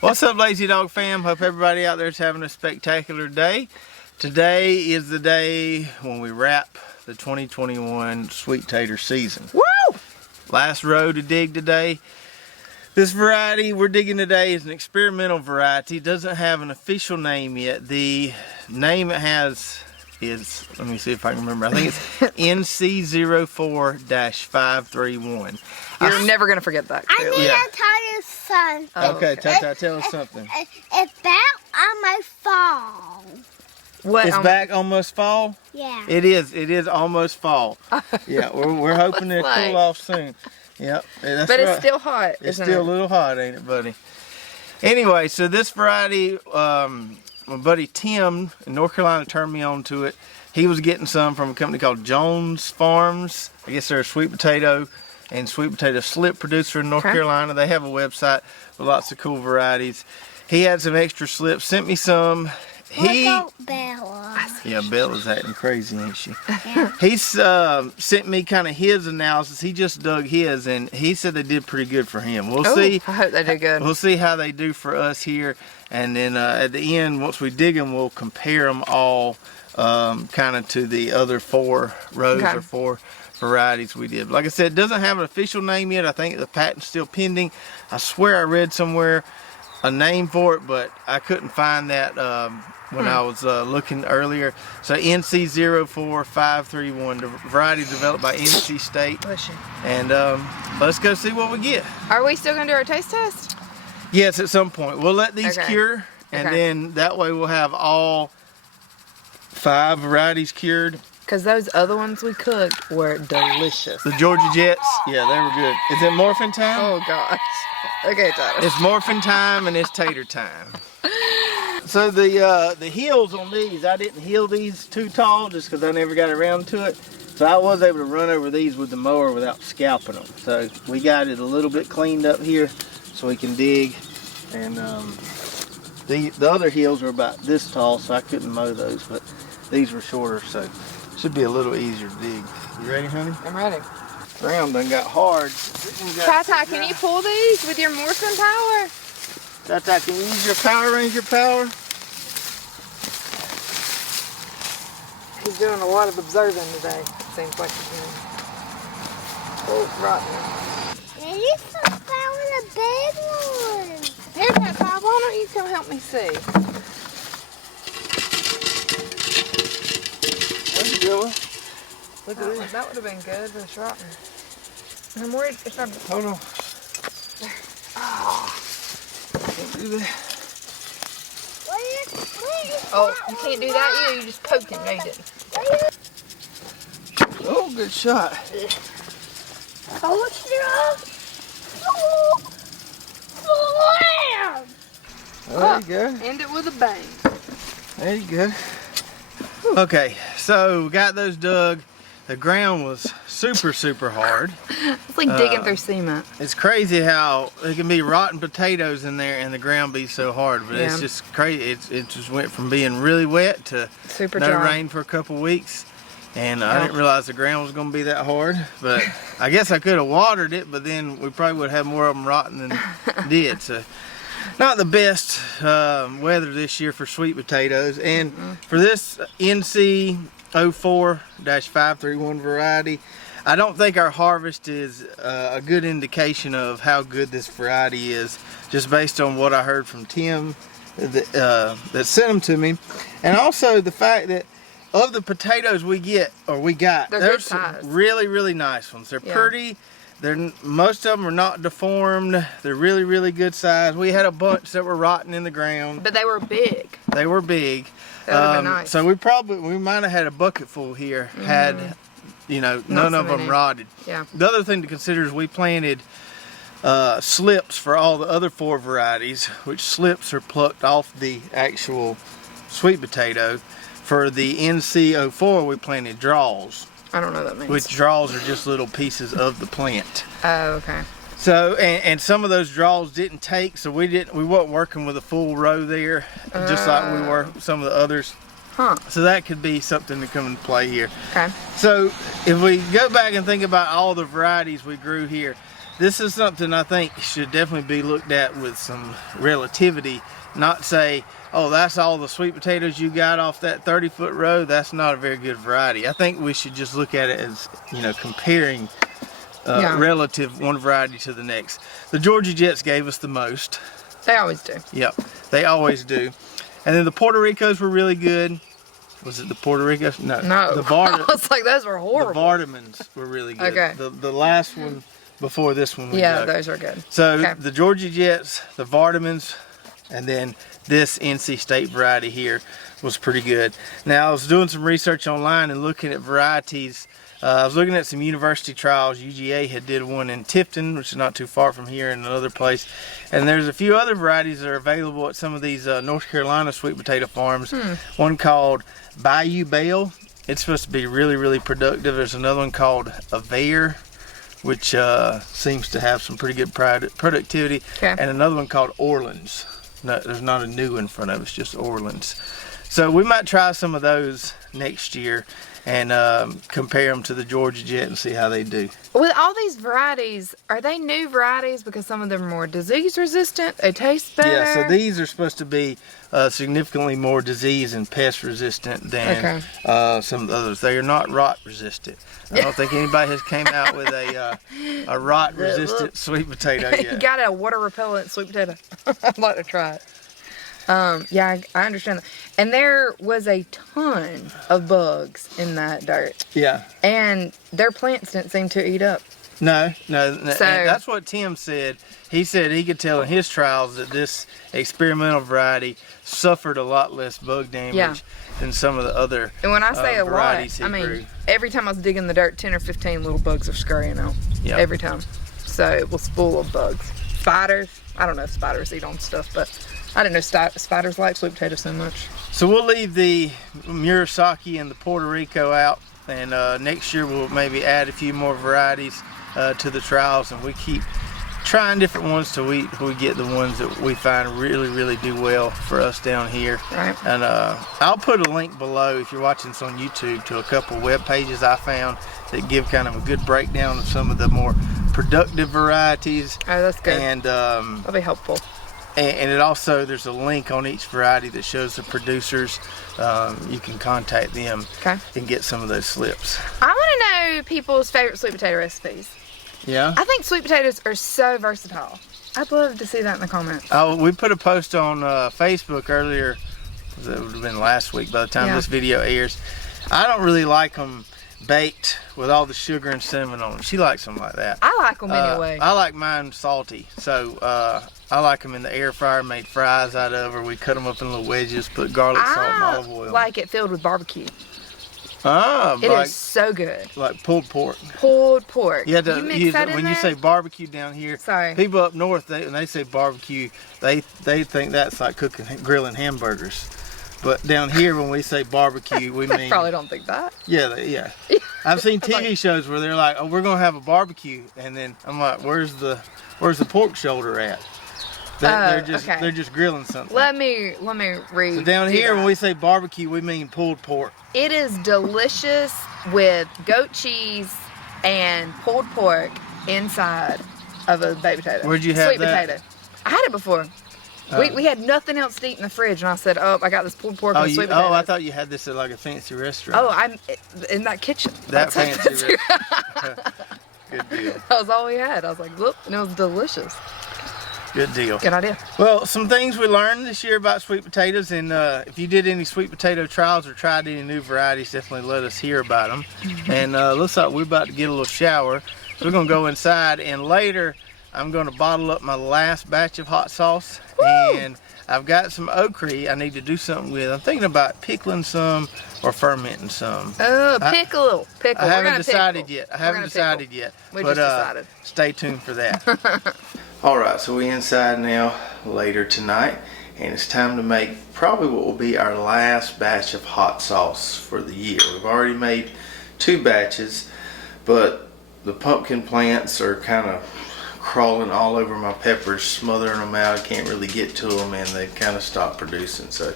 What's up, Lazy Dog fam? Hope everybody out there is having a spectacular day. Today is the day when we wrap the 2021 sweet tater season. Woo! Last row to dig today. This variety we're digging today is an experimental variety. It doesn't have an official name yet. The name it has is, let me see if I can remember. I think it's NC04-531. You're never going to forget that. I need to tell you something. Okay, Tata, tell us something. It's back on my phone. What? It's back almost fall? Yeah. It is almost fall. Yeah, we're hoping to cool off soon. Yep, that's but right. It's still hot, It's still a little hot, ain't it, buddy? Anyway, so this variety, my buddy Tim in North Carolina turned me on to it. He was getting some from a company called Jones Farms. I guess they're a sweet potato and sweet potato slip producer in North Carolina. They have a website with lots of cool varieties. He had some extra slips, sent me some. What about Bella? Yeah, Bella's acting crazy, ain't she? Yeah. He's sent me kind of his analysis. He just dug his, and he said they did pretty good for him. We'll see. I hope they do good. We'll see how they do for us here, and then at the end, once we dig them, we'll compare them all kind of to the other 4 rows or 4 varieties we did. But like I said, it doesn't have an official name yet. I think the patent's still pending. I swear I read somewhere a name for it, but I couldn't find that when I was looking earlier. So NC04-531, the variety developed by NC State. And let's go see what we get. Are we still going to do our taste test? Yes, at some point. We'll let these cure, and then that way we'll have all 5 varieties cured. Because those other ones we cooked were delicious. The Georgia Jets, yeah, they were good. Is it morphin time? Oh gosh. Okay, Tyler. It's morphin time and it's tater time. So the heels on these, I didn't heel these too tall just because I never got around to it. So I was able to run over these with the mower without scalping them. So we got it a little bit cleaned up here so we can dig. And the other heels were about this tall, so I couldn't mow those, but these were shorter, so it should be a little easier to dig. You ready, honey? I'm ready. Ground done got hard. Tata, can you pull these with your morphine power? Tata, can you use your Power Ranger power? He's doing a lot of observing today. Seems like he's doing. Oh, rotten. And you found a big one. Here's that, Bob. Why don't you come help me see? There you go. Look at this. That would have been good, but it's rotten. I'm worried it's not. Hold on. Can't do that. Oh, you can't do that either. You just poked him. No, you didn't. Oh, good shot. Oh, There you go. End it with a bang. There you go. Okay, so we got those dug. The ground was super hard. It's like digging through cement. It's crazy how there can be rotten potatoes in there and the ground be so hard, but it's just crazy. It just went from being really wet to Super no dry. rain for a couple weeks. And I didn't realize the ground was going to be that hard, but I guess I could have watered it, but then we probably would have more of them rotten than did. So not the best weather this year for sweet potatoes. And for this NC04-531 variety, I don't think our harvest is a good indication of how good this variety is, just based on what I heard from Tim that sent them to me. And also the fact that of the potatoes we got, there's some really nice ones. They're pretty. Most of them are not deformed. They're really good size. We had a bunch that were rotten in the ground. But they were big. They were big. That would have been nice. So we might have had a bucket full here had, you know, none of them rotted. Yeah. The other thing to consider is we planted slips for all the other 4 varieties, which slips are plucked off the actual sweet potato. For the NC04, we planted draws. I don't know what that means. Which draws are just little pieces of the plant. Oh, okay. So, and some of those draws didn't take, so we weren't working with a full row there, just like we were some of the others. Huh. So that could be something to come into play here. Okay. So if we go back and think about all the varieties we grew here, this is something I think should definitely be looked at with some relativity. Not say, oh, that's all the sweet potatoes you got off that 30-foot row. That's not a very good variety. I think we should just look at it as, you know, comparing relative one variety to the next. The Georgia Jets gave us the most. They always do. Yep, they always do. And then the Puerto Ricos were really good. Was it the Puerto Ricos? No. No. I was like, those were horrible. The Vardamans were really good. Okay. The last one before this one. Those are good. So the Georgia Jets, the Vardamans, and then this NC State variety here was pretty good. Now I was doing some research online and looking at varieties. I was looking at some university trials. UGA had did one in Tifton, which is not too far from here, in another place. And there's a few other varieties that are available at some of these North Carolina sweet potato farms. One called Bayou Belle. It's supposed to be really, really productive. There's another one called Avere, which seems to have some pretty good productivity. And another one called Orleans. No, there's not a new in front of it, it's just Orleans. So we might try some of those next year and compare them to the Georgia Jet and see how they do. With all these varieties, are they new varieties because some of them are more disease resistant? They taste better? Yeah, so these are supposed to be significantly more disease and pest resistant than some of the others. They are not rot resistant. I don't think anybody has came out with a rot resistant sweet potato yet. You got a water repellent sweet potato. I'd like to try it. Yeah, I understand that. And there was a ton of bugs in that dirt. Yeah. And their plants didn't seem to eat up. No. So, that's what Tim said. He said he could tell in his trials that this experimental variety suffered a lot less bug damage than some of the other and when I say a lot, I mean, grew. every time I was digging the dirt, 10 or 15 little bugs are scurrying out. Yep. Every time. So it was full of bugs. Spiders. I don't know if spiders eat on stuff, but I didn't know spiders like sweet potatoes so much. So we'll leave the Murasaki and the Puerto Rico out, and next year we'll maybe add a few more varieties to the trials, and we keep trying different ones till we get the ones that we find really, really do well for us down here. Right. And I'll put a link below if you're watching this on YouTube to a couple web pages I found that give kind of a good breakdown of some of the more productive varieties. Oh, that's good. And that'll be helpful. And it also, there's a link on each variety that shows the producers. You can contact them and get some of those slips. I want to know people's favorite sweet potato recipes. Yeah? I think sweet potatoes are so versatile. I'd love to see that in the comments. Oh, we put a post on Facebook earlier. It would have been last week by the time this video airs. I don't really like them baked with all the sugar and cinnamon on them. She likes them like that. I like them anyway. I like mine salty. So I like them in the air fryer, made fries out of, or we cut them up in little wedges, put garlic, salt, and olive oil. I like it filled with barbecue. It is so good. Like pulled pork. Pulled pork. You have to mix that in when there? you say barbecue down here. Sorry. People up north, when they say barbecue, they think that's like grilling hamburgers. But down here, when we say barbecue, we mean. Probably don't think that. Yeah. I've seen TV shows where they're like, "Oh, we're gonna have a barbecue," and then I'm like, "Where's the pork shoulder at?" They're just grilling something. Let me read. So down here, when we say barbecue, we mean pulled pork. It is delicious with goat cheese and pulled pork inside of a baked potato. Where'd you have Sweet potato. I had it before. We had nothing else to eat in the fridge, and I said, "Oh, I got this pulled pork and sweet potato." Oh, I thought you had this at like a fancy restaurant. Oh, I'm in that kitchen. That fancy restaurant. Good deal. That was all we had. I was like, "Look," and it was delicious. Good deal. Good idea. Well, some things we learned this year about sweet potatoes, and if you did any sweet potato trials or tried any new varieties, definitely let us hear about them. And looks like we're about to get a little shower, so we're gonna go inside, and later I'm gonna bottle up my last batch of hot sauce. Woo! And I've got some okra I need to do something with. I'm thinking about pickling some or fermenting some. Oh, pickle. I haven't decided yet. We just decided. Stay tuned for that. Alright, so we're inside now later tonight, and it's time to make probably what will be our last batch of hot sauce for the year. We've already made 2 batches, but the pumpkin plants are kind of crawling all over my peppers, smothering them out. I can't really get to them, and they've kind of stopped producing. So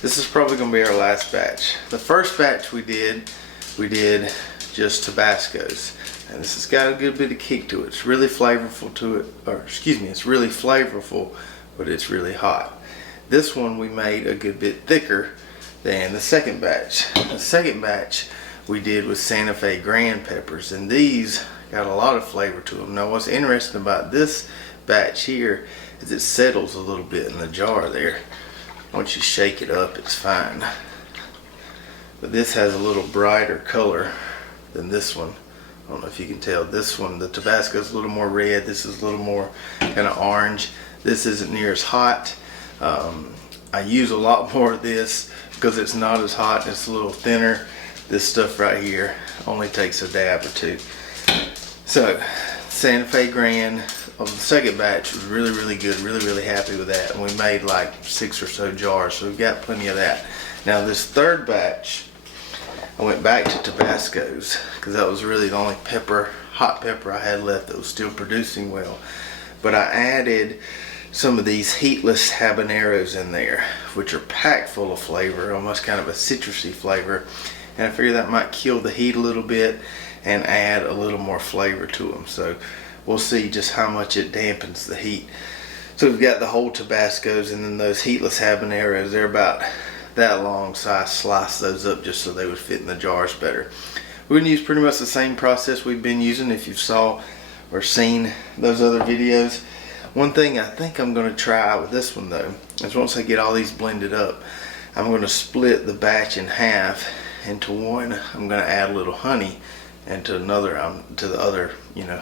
this is probably going to be our last batch. The first batch we did just Tabascos. And this has got a good bit of kick to it. It's really flavorful to it, or excuse me, it's really flavorful, but it's really hot. This one we made a good bit thicker than the second batch. The second batch we did with Santa Fe grand peppers, and these got a lot of flavor to them. Now what's interesting about this batch here is it settles a little bit in the jar there. Once you shake it up, it's fine. But this has a little brighter color than this one. I don't know if you can tell. This one, the Tabasco is a little more red. This is a little more kind of orange. This isn't near as hot. I use a lot more of this because it's not as hot and it's a little thinner. This stuff right here only takes a dab or two. So Santa Fe Grand on the second batch was really, really good. Really happy with that. And we made like 6 or so jars, so we've got plenty of that. Now this third batch, I went back to Tabasco's because that was really the only hot pepper I had left that was still producing well. But I added some of these heatless habaneros in there, which are packed full of flavor, almost kind of a citrusy flavor. And I figured that might kill the heat a little bit and add a little more flavor to them. So we'll see just how much it dampens the heat. So we've got the whole Tabascos and then those heatless habaneros. They're about that long, so I sliced those up just so they would fit in the jars better. We're going to use pretty much the same process we've been using if you've saw or seen those other videos. One thing I think I'm going to try with this one though is once I get all these blended up, I'm going to split the batch in half. Into one I'm going to add a little honey, and to another to the other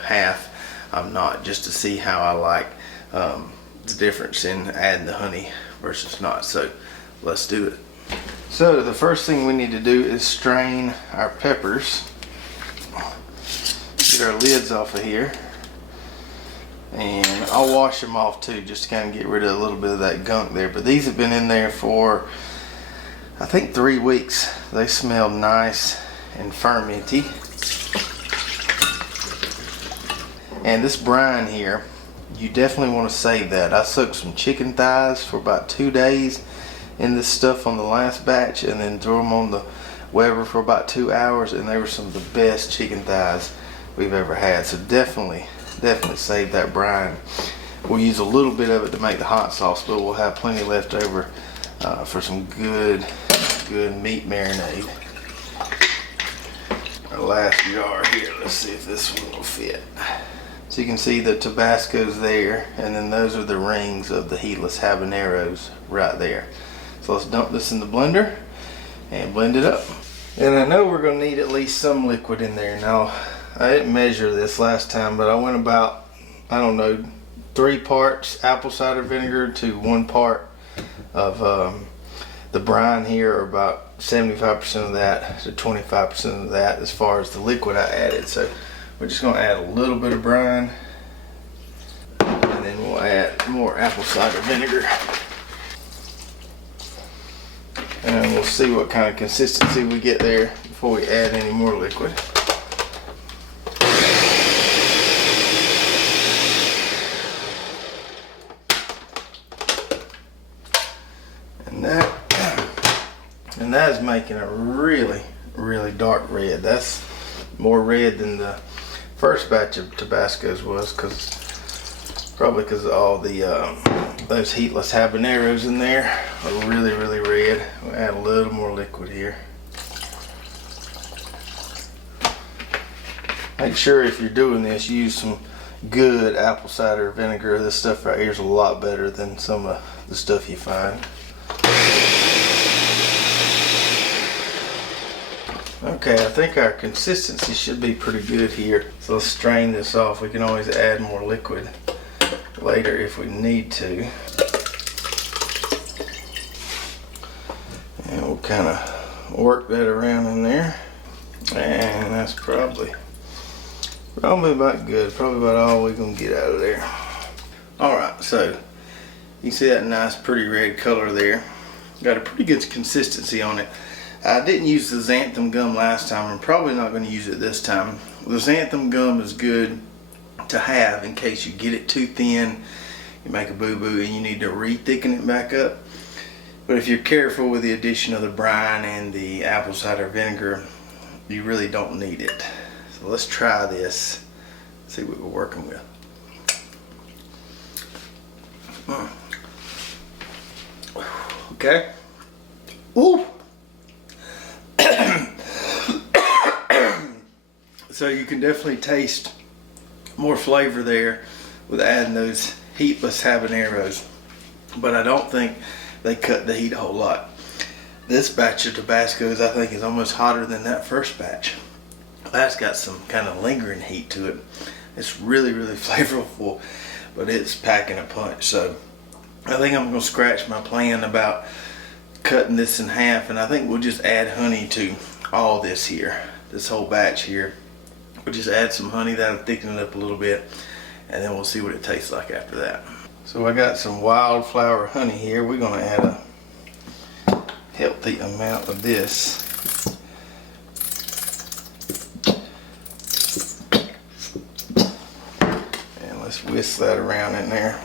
half I'm not, just to see how I like the difference in adding the honey versus not. So let's do it. So the first thing we need to do is strain our peppers. Get our lids off of here, and I'll wash them off too, just to kind of get rid of a little bit of that gunk there. But these have been in there for I think 3 weeks. They smell nice and fermenty. And this brine here, you definitely want to save that. I soaked some chicken thighs for about 2 days in this stuff on the last batch, and then threw them on the Weber for about 2 hours, and they were some of the best chicken thighs we've ever had. So definitely save that brine. We'll use a little bit of it to make the hot sauce, but we'll have plenty left over for some good meat marinade. Our last jar here, let's see if this one will fit. So you can see the Tabasco's there, and then those are the rings of the heatless habaneros right there. So let's dump this in the blender and blend it up. And I know we're going to need at least some liquid in there. Now, I didn't measure this last time, but I went about, I don't know, 3 parts apple cider vinegar to 1 part of the brine here, or about 75% of that to 25% of that as far as the liquid I added. So we're just going to add a little bit of brine, and then we'll add more apple cider vinegar, and we'll see what kind of consistency we get there before we add any more liquid. And that is making a really dark red. That's more red than the first batch of Tabasco's was, probably because of all the those heatless habaneros in there are really red. We'll add a little more liquid here. Make sure if you're doing this, use some good apple cider vinegar. This stuff right here is a lot better than some of the stuff you find. Okay, I think our consistency should be pretty good here. So let's strain this off. We can always add more liquid later if we need to. And we'll kind of work that around in there. And that's probably about good. Probably about all we're going to get out of there. Alright, so you can see that nice pretty red color there. Got a pretty good consistency on it. I didn't use the xanthan gum last time. I'm probably not going to use it this time. The xanthan gum is good to have in case you get it too thin, you make a boo-boo, and you need to re-thicken it back up. But if you're careful with the addition of the brine and the apple cider vinegar, you really don't need it. So let's try this, see what we're working with. Okay. Ooh. So you can definitely taste more flavor there with adding those heatless habaneros, but I don't think they cut the heat a whole lot. This batch of Tabascos I think is almost hotter than that first batch. That's got some kind of lingering heat to it. It's really, really flavorful, but it's packing a punch. So I think I'm gonna scratch my plan about cutting this in half, and I think we'll just add honey to all this here, this whole batch here. We'll just add some honey, that'll thicken it up a little bit, and then we'll see what it tastes like after that. So I got some wildflower honey here. We're gonna add a healthy amount of this. And let's whisk that around in there.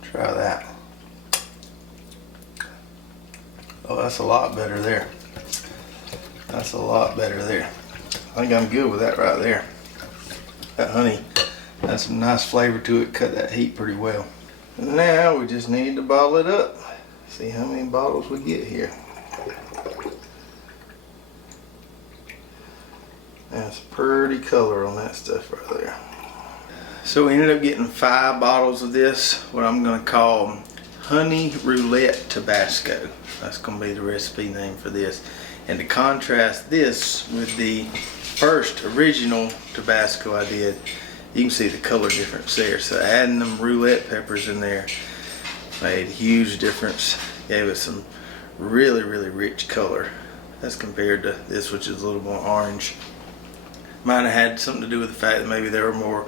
Try that. Oh, that's a lot better there. That's a lot better there. I think I'm good with that right there. That honey has some nice flavor to it, cut that heat pretty well. And now we just need to bottle it up. See how many bottles we get here. That's pretty color on that stuff right there. So we ended up getting 5 bottles of this, what I'm gonna call Honey Roulette Tabasco. That's gonna be the recipe name for this. And to contrast this with the first original Tabasco I did, you can see the color difference there. So adding them roulette peppers in there made a huge difference. Gave it some really, really rich color as compared to this, which is a little more orange. Might have had something to do with the fact that maybe there were more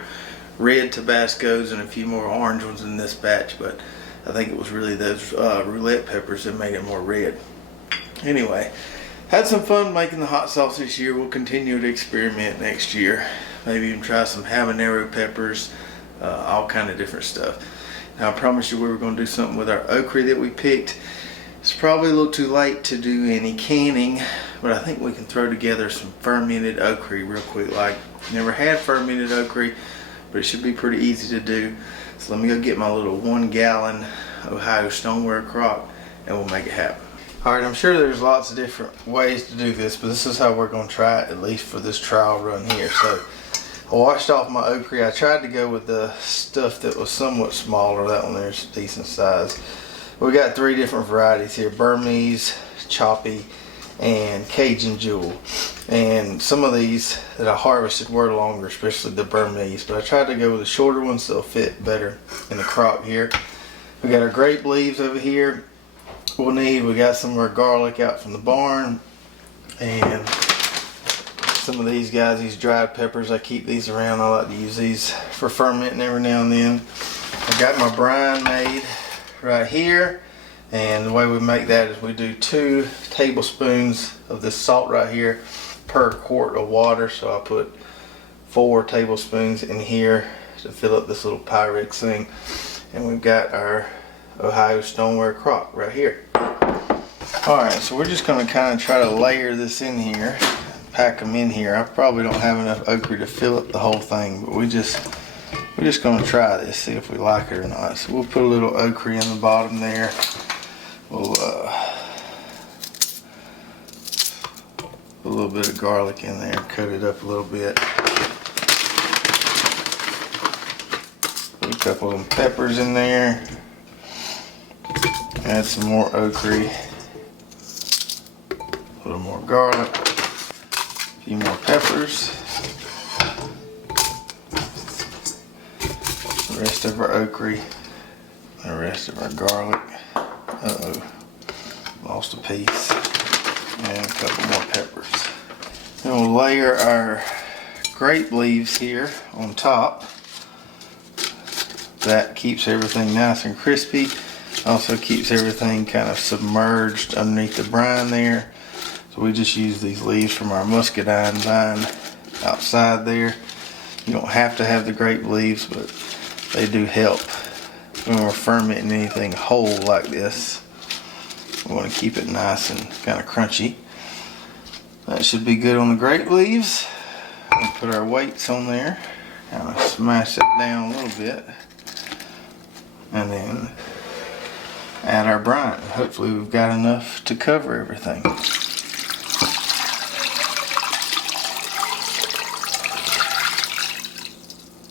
red Tabascos and a few more orange ones in this batch, but I think it was really those roulette peppers that made it more red. Anyway, had some fun making the hot sauce this year. We'll continue to experiment next year. Maybe even try some habanero peppers, all kind of different stuff. Now I promised you we were going to do something with our okra that we picked. It's probably a little too late to do any canning, but I think we can throw together some fermented okra real quick. Like, never had fermented okra, but it should be pretty easy to do. So let me go get my little 1 gallon Ohio stoneware crock and we'll make it happen. Alright, I'm sure there's lots of different ways to do this, but this is how we're going to try it, at least for this trial run here. So I washed off my okra. I tried to go with the stuff that was somewhat smaller. That one there's decent size. We got 3 different varieties here: Burmese, Choppy, and Cajun Jewel. And some of these that I harvested were longer, especially the Burmese, but I tried to go with the shorter ones so they'll fit better in the crock here. We got our grape leaves over here. We got some of our garlic out from the barn, and some of these guys, these dried peppers. I keep these around. I like to use these for fermenting every now and then. I got my brine made right here, and the way we make that is we do 2 tablespoons of this salt right here per quart of water. So I put 4 tablespoons in here to fill up this little Pyrex thing, and we've got our Ohio stoneware crock right here. Alright, so we're just going to kind of try to layer this in here, pack them in here. I probably don't have enough okra to fill up the whole thing, but we're just going to try this, see if we like it or not. So we'll put a little okra in the bottom there. We'll put a little bit of garlic in there, cut it up a little bit. Put a couple of them peppers in there. Add some more okra, a little more garlic, a few more peppers, the rest of our okra, the rest of our garlic. Lost a piece, and a couple more peppers. Then we'll layer our grape leaves here on top. That keeps everything nice and crispy. Also keeps everything kind of submerged underneath the brine there. So we just use these leaves from our muscadine vine outside there. You don't have to have the grape leaves, but they do help when we're fermenting anything whole like this. We want to keep it nice and kind of crunchy. That should be good on the grape leaves. We'll put our weights on there, kind of smash it down a little bit, and then add our brine. Hopefully we've got enough to cover everything.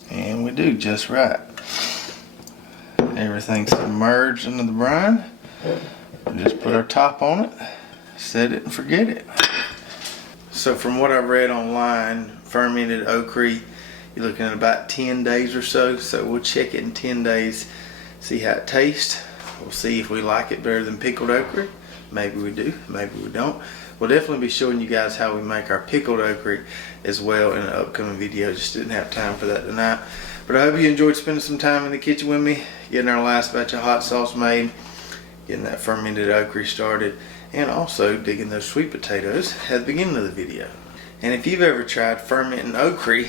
And we do just right. Everything's submerged into the brine. We just put our top on it, set it and forget it. So from what I've read online, fermented okra, you're looking at about 10 days or so. So we'll check it in 10 days, see how it tastes. We'll see if we like it better than pickled okra. Maybe we do, maybe we don't. We'll definitely be showing you guys how we make our pickled okra as well in an upcoming video. Just didn't have time for that tonight. But I hope you enjoyed spending some time in the kitchen with me, getting our last batch of hot sauce made, getting that fermented okra started, and also digging those sweet potatoes at the beginning of the video. And if you've ever tried fermenting okra,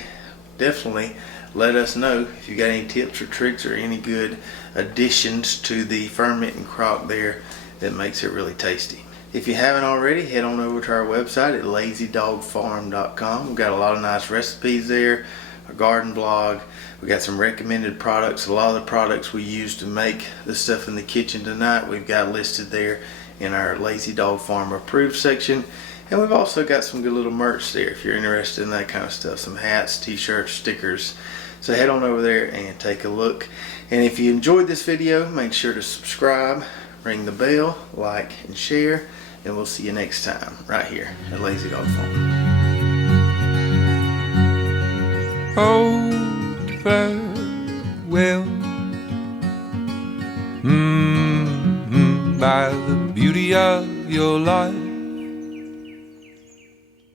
definitely let us know if you got any tips or tricks or any good additions to the fermenting crock there that makes it really tasty. If you haven't already, head on over to our website at lazydogfarm.com. We've got a lot of nice recipes there, a garden blog. We got some recommended products. A lot of the products we use to make the stuff in the kitchen tonight, we've got listed there in our Lazy Dog Farm approved section. And we've also got some good little merch there if you're interested in that kind of stuff. Some hats, t-shirts, stickers. So head on over there and take a look. And if you enjoyed this video, make sure to subscribe, ring the bell, like, and share. And we'll see you next time right here at Lazy Dog Farm. Oh, farewell. By the beauty of your life,